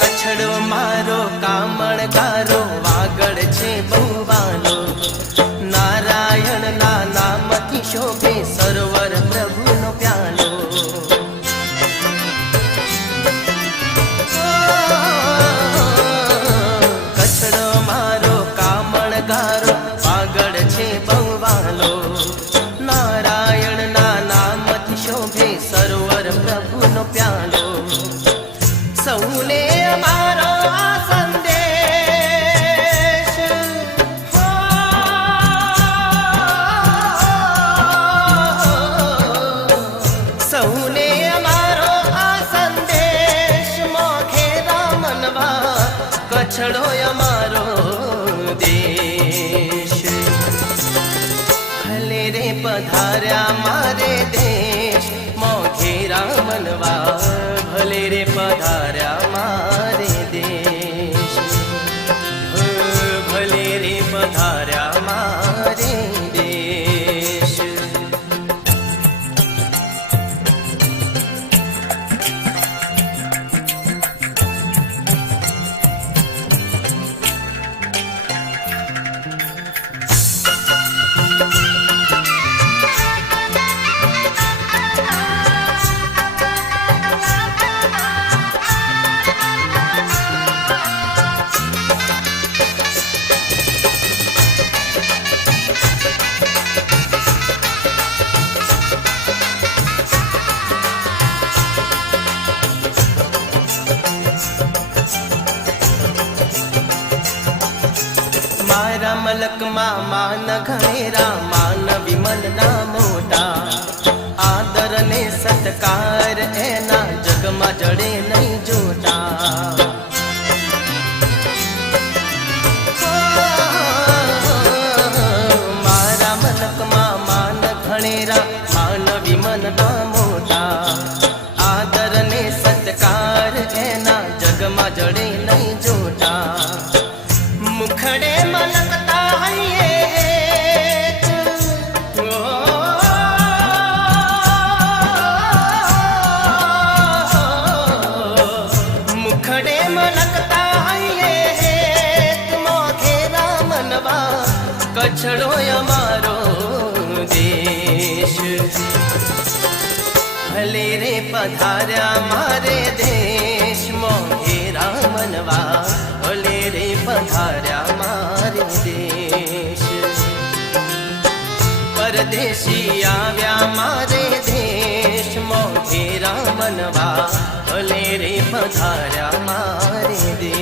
કચ્છડો મારો કામણગારો વાગડ છે બહુવાનો, નારાયણ ના નામથી શોભે સરોવર પ્રભુનો પ્યાલો. કચ્છડો મારો કામણગારો વાગડ છે બહુવાનો, નારાયણ ના નામથી શોભે સરોવર પ્રભુનો પ્યાલો. સૌને અમારો આ સંદેશ, સૌને અમારો આ સંદેશ, મોઘેરા મનવા કચ્છડો અમારો દેશ. ભલે રે પધાર્યા મારે દેશ, મોઘેરા મનવા ભલે રે પધાર્યા મારે દેશ, ભલે રે પધાર્યા મારે દેશ. મારા મલકમાં માન ઘણેરા, માન વિમલ ના મોટા, આદર ને સત્કાર એના જગમાં જડે નહીં જોતા. મારા મલકમાં માન ઘણેરા, માન વિમલ ના મોટા, આદર ને સત્કાર એના જગમાં જડે નહીં જોતા. મુખડે મલકતા હૈયે, મુખડે મલકતા હૈયે, મોઘેરા મનવા કચ્છડો અમારો દેશ. ભલે રે પધાર્યા મારે દેશ, મોઘેરા મનવા ભલે રે પધાર્યા મારે દેશ. પરદેશી આવ્યા મારે દેશ, મોઘેરા મનવા ભલે રે પધાર્યા મારે દેશ.